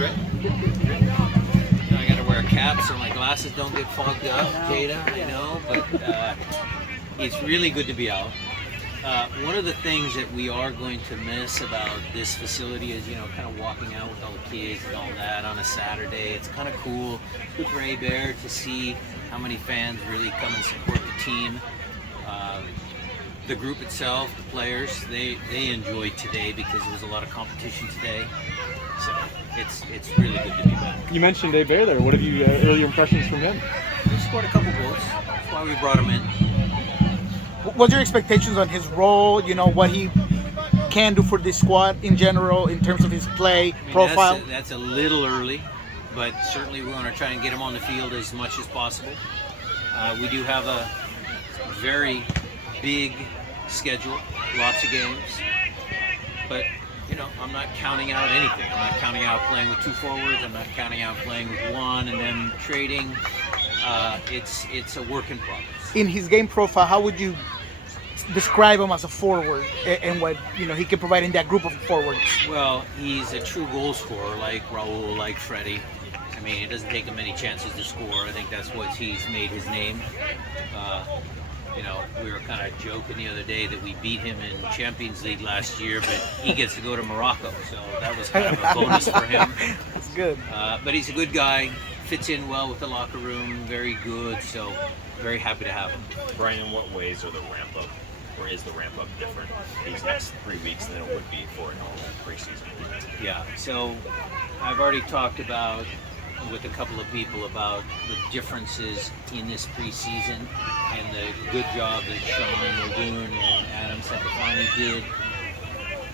great. I got to wear a cap so my glasses don't get fogged up, Jada, I know, but it's really good to be out. One of the things that we are going to miss about this facility is, kind of walking out with all the kids and all that on a Saturday. It's kind of cool. It's good for A-Bear to see how many fans really come and support the team. The group itself, the players, they enjoyed today because there was a lot of competition today. So it's really good to be back. You mentioned A-Bear there. What have you early impressions from him? He scored a couple goals. That's why we brought him in. What's your expectations on his role? What he can do for this squad in general in terms of his play profile? That's a little early, but certainly we want to try and get him on the field as much as possible. We do have a very big schedule, lots of games, but I'm not counting out anything. I'm not counting out playing with two forwards. I'm not counting out playing with one and then trading. It's a work in progress. In his game profile, how would you describe him as a forward and what he can provide in that group of forwards? Well, he's a true goal scorer, like Raul, like Freddie. I mean, it doesn't take him many chances to score. I think that's what he's made his name. We were kind of joking the other day that we beat him in Champions League last year, but he gets to go to Morocco, so that was kind of a bonus for him. That's good. But he's a good guy, fits in well with the locker room, very good, so very happy to have him. Brian, in what ways are the ramp up, or is the ramp up different these next 3 weeks than it would be for a normal preseason? Yeah, so I've already talked about with a couple of people about the differences in this preseason and the good job that Sean Muldoon and Adam Sepafani did.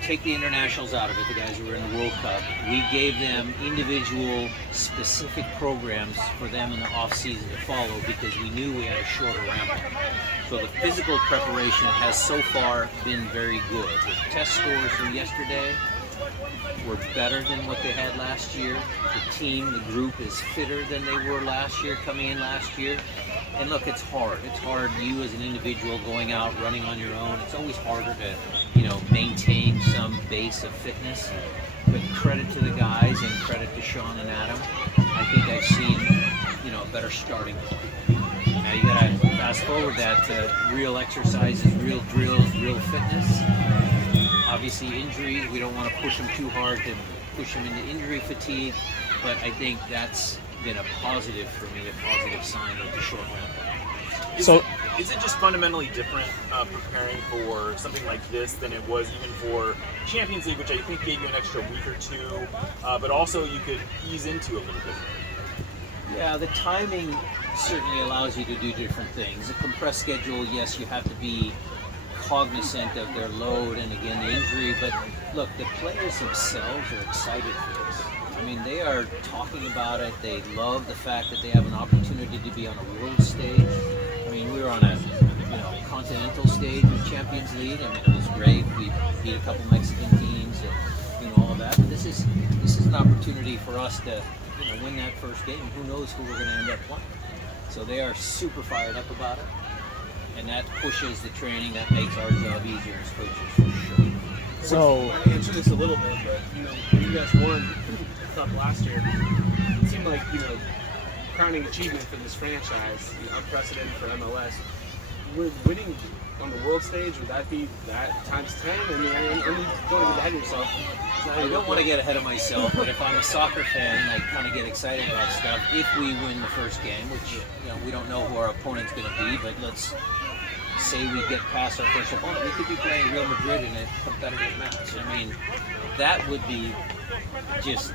Take the internationals out of it, the guys who were in the World Cup. We gave them individual specific programs for them in the off-season to follow because we knew we had a shorter ramp-up. So the physical preparation has so far been very good. The test scores from yesterday were better than what they had last year. The team, the group is fitter than they were last year, coming in last year. And look, it's hard. It's hard, you as an individual going out, running on your own. It's always harder to, maintain some base of fitness. But credit to the guys and credit to Sean and Adam. I think I've seen, a better starting point. Now you gotta fast forward that to real exercises, real drills, real fitness. Obviously injuries, we don't want to push them too hard to push them into injury fatigue, but I think that's been a positive for me, a positive sign of the short ramp. So, is it just fundamentally different preparing for something like this than it was even for Champions League, which I think gave you an extra week or two, but also you could ease into a little bit? Yeah, the timing certainly allows you to do different things. A compressed schedule, yes, you have to be cognizant of their load and again the injury, but look, the players themselves are excited for this. I mean, they are talking about it. They love the fact that they have an opportunity to be on a world stage. I mean, we were on a continental stage with Champions League. I mean, it was great. We beat a couple Mexican teams and all of that. But this is an opportunity for us to win that first game. Who knows who we're going to end up playing? So they are super fired up about it. And that pushes the training, that makes our job easier as coaches for sure. So, I answered this a little bit, but when you guys won the Cup last year, it seemed like crowning achievement for this franchise, unprecedented for MLS. Would winning on the world stage, would that be that times 10? I mean, don't get ahead of yourself. I don't want to get ahead of myself, but if I'm a soccer fan, I kind of get excited about stuff. If we win the first game, which we don't know who our opponent's going to be, but let's say we get past our first opponent, we could be playing Real Madrid in a competitive match. I mean, that would be just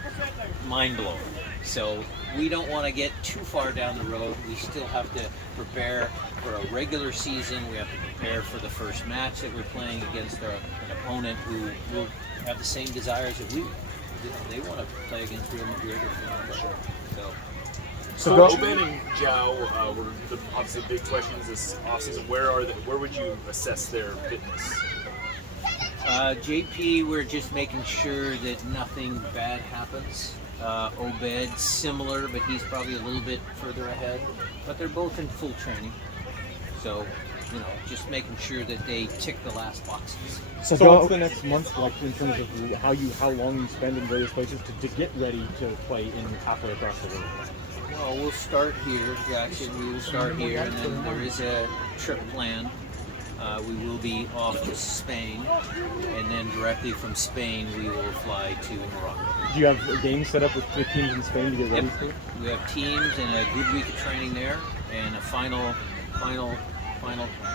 mind-blowing. So we don't want to get too far down the road. We still have to prepare for a regular season. We have to prepare for the first match that we're playing against an opponent who will have the same desires that we do. They want to play against Real Madrid or Florida. So Obed and Zhao were obviously big questions this offseason. Where would you assess their fitness? JP, we're just making sure that nothing bad happens. Obed, similar, but he's probably a little bit further ahead. But they're both in full training. So just making sure that they tick the last boxes. So what's the next month like in terms of how long you spend in various places to get ready to play in halfway across the world? Well, we'll start here, Jackson. We will start here, and then there is a trip planned. We will be off to Spain, and then directly from Spain we will fly to Morocco. Do you have a game set up with the teams in Spain to get ready for? We have teams and a good week of training there, and a final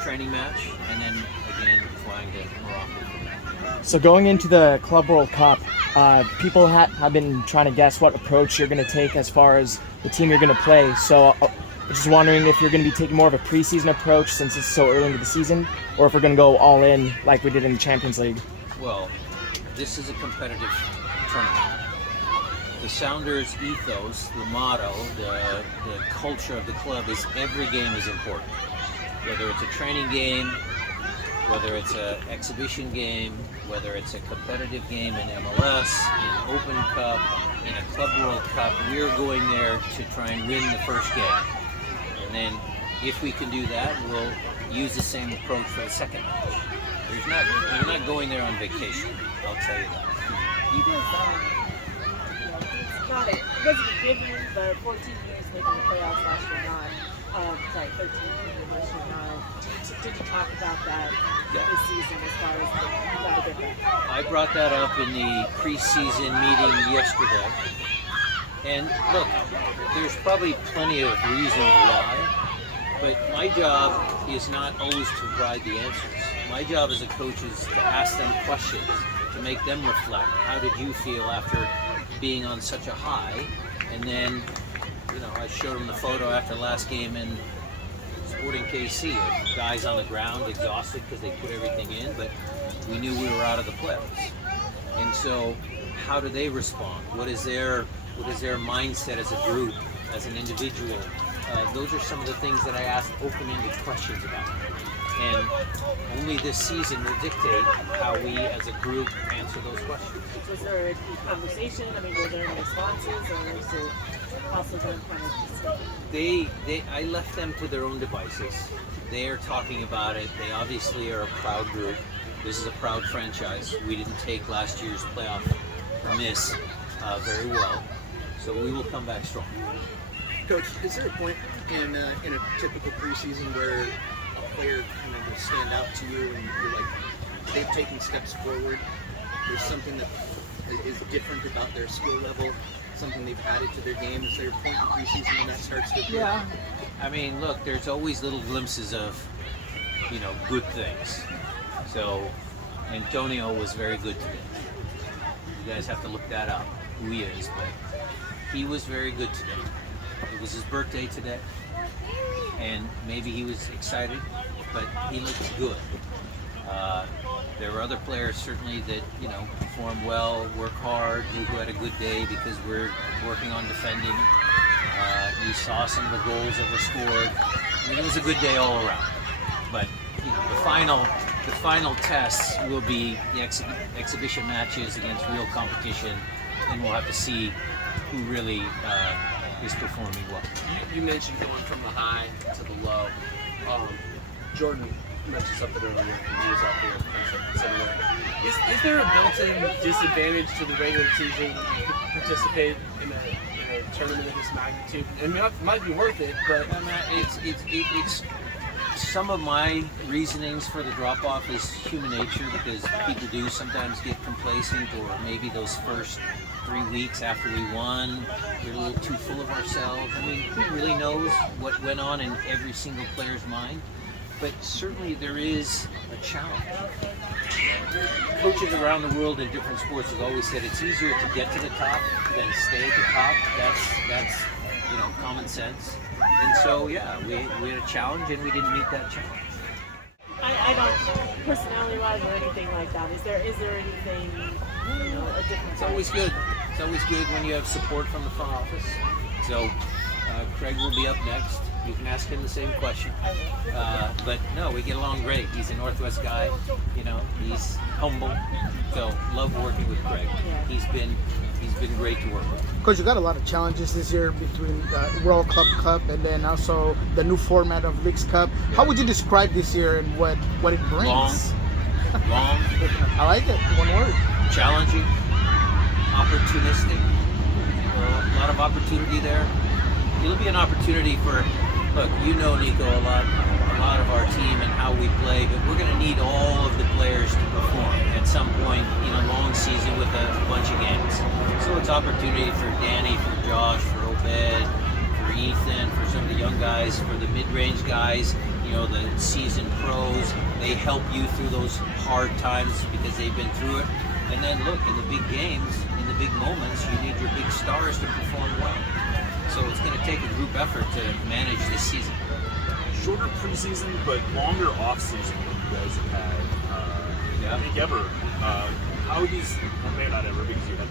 training match, and then again flying to Morocco. So going into the Club World Cup, people have been trying to guess what approach you're going to take as far as the team you're going to play. So I'm just wondering if you're going to be taking more of a preseason approach since it's so early into the season, or if we're going to go all in like we did in the Champions League. Well, this is a competitive tournament. The Sounders' ethos, the motto, the culture of the club is every game is important. Whether it's a training game, whether it's an exhibition game, whether it's a competitive game in MLS, in Open Cup, in a Club World Cup, we're going there to try and win the first game. And then if we can do that, we'll use the same approach for the second match. You're not going there on vacation, I'll tell you that. You guys, it's not it wasn't a given, but 14 years making the playoffs last year, not, 13 years last year, not. Did you talk about that this season as far as you got to get that? I brought that up in the preseason meeting yesterday. And look, there's probably plenty of reasons why, but my job is not always to provide the answers. My job as a coach is to ask them questions, to make them reflect. How did you feel after being on such a high? And then, I showed them the photo after the last game in Sporting KC of guys on the ground exhausted because they put everything in, but we knew we were out of the playoffs. And so, how do they respond? What is their mindset as a group, as an individual? Those are some of the things that I asked open-ended questions about. And only this season will dictate how we as a group answer those questions. Was there a conversation? I mean, were there any responses, or is it also them kind of just... I left them to their own devices. They are talking about it. They obviously are a proud group. This is a proud franchise. We didn't take last year's playoff miss very well, so we will come back strong. Coach, is there a point in a typical preseason where a player kind of will stand out to you and you're like, they've taken steps forward? There's something that is different about their skill level, something they've added to their game. Is there a point in preseason when that starts to appear? Yeah. I mean, look, there's always little glimpses of, good things. So, Antonio was very good today. You guys have to look that up, who he is, but he was very good today. It was his birthday today, and maybe he was excited, but he looked good. There were other players certainly that performed well, work hard, knew who had a good day because we're working on defending. You saw some of the goals that were scored. I mean, it was a good day all around. But the final tests will be the exhibition matches against real competition, and we'll have to see who really is performing well. You mentioned going from the high to the low. Jordan mentioned something earlier when he was out there. Is there a built-in disadvantage to the regular season to participate in a tournament of this magnitude? I mean, it might be worth it, but it's some of my reasonings for the drop-off is human nature, because people do sometimes get complacent, or maybe those first 3 weeks after we won, we're a little too full of ourselves. I mean, who really knows what went on in every single player's mind? But certainly there is a challenge. Coaches around the world in different sports have always said it's easier to get to the top than stay at the top. That's common sense. And so, yeah, we had a challenge and we didn't meet that challenge. I don't personality-wise or anything like that. Is there anything, a difference? It's always good. It's always good when you have support from the front office. So Craig will be up next. You can ask him the same question. But no, we get along great. He's a Northwest guy. He's humble. So love working with Craig. He's been he's been great to work with. Coach, you got a lot of challenges this year between the World Club Cup and then also the new format of Leagues Cup. How would you describe this year and what it brings? Long, I like it. One word. challenging, opportunistic. A lot of opportunity there. It'll be an opportunity for, look, you know, Nico, a lot of our team and how we play, but we're going to need all of the players to perform at some point in a long season with a bunch of games. So it's opportunity for Danny, for Josh, for Obed, for Ethan, for some of the young guys, for the mid-range guys, you know, the seasoned pros. They help you through those hard times because they've been through it. And then look, in the big games, in the big moments, you need your big stars to perform well. So it's going to take a group effort to manage this season. Shorter preseason, but longer off season than you guys have had. I think ever. How these? Well, maybe not ever because you had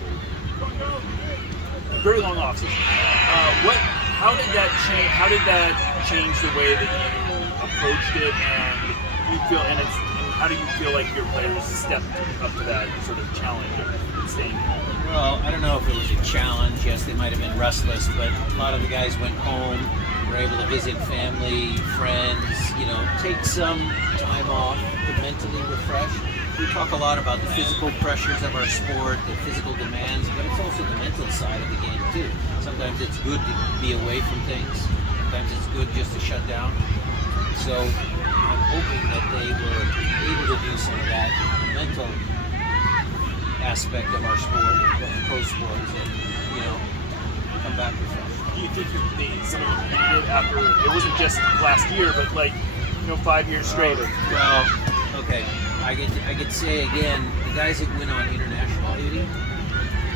the very long off season. How did that change? How did that change the way that you approached it, and you feel? And how do you feel like your players stepped up to that sort of challenge of staying home? Well, I don't know if it was a challenge. Yes, they might have been restless, but a lot of the guys went home, were able to visit family, friends, you know, take some time off to mentally refresh. We talk a lot about the physical pressures of our sport, the physical demands, but it's also the mental side of the game too. Sometimes it's good to be away from things. Sometimes it's good just to shut down. So I'm hoping that they were able to do some of that mental aspect of our sport, of pro sports, and, you know, come back refreshed. Do you think some of them needed it after, it wasn't just last year, but like, you know, 5 years straight? Well, okay, I could say again, the guys that went on international duty,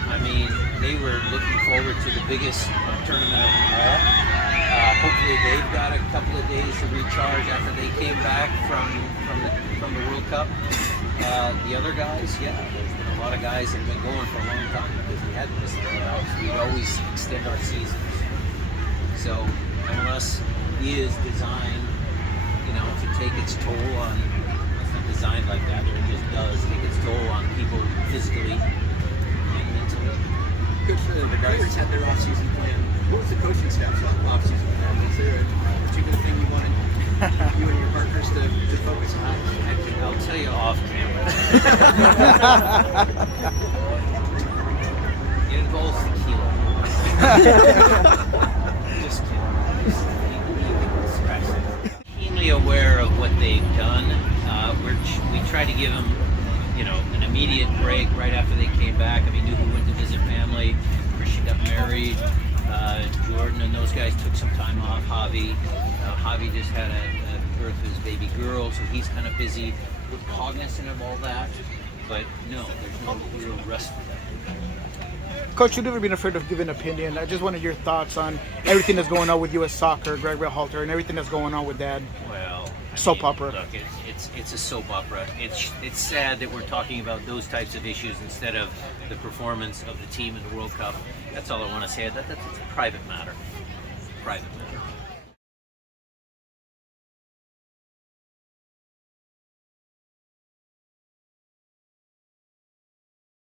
I mean, they were looking forward to the biggest tournament of them all. Hopefully they've got a couple of days to recharge after they came back from the World Cup. The other guys, yeah, there's been a lot of guys that have been going for a long time because we hadn't missed the playoffs. We'd always extend our seasons. So MLS is designed, you know, to take its toll on, it's not designed like that, but it just does take its toll on people physically and mentally. Coach, the players had their off-season plan. What was the coaching staff's off-season plan? Was there a particular thing you wanted you and your partners to focus on? I'll tell you off camera. It involves tequila. Just kidding. Scratch that. Keenly aware of what they've done. We try to give them, you know, an immediate break right after they came back. I mean, knew who went to visit family. Christian got married. Jordan and those guys took some time off. Javi just had a birth of his baby girl, so he's kind of busy. We're cognizant of all that, but no, there's no real rest for that. Coach, you've never been afraid of giving an opinion. I just wanted your thoughts on everything that's going on with U.S. Soccer, Greg Berhalter, and everything that's going on with that. Well, Soap opera. Look, it's a soap opera. It's sad that we're talking about those types of issues instead of the performance of the team in the World Cup. That's all I want to say. That's a private matter. Private matter.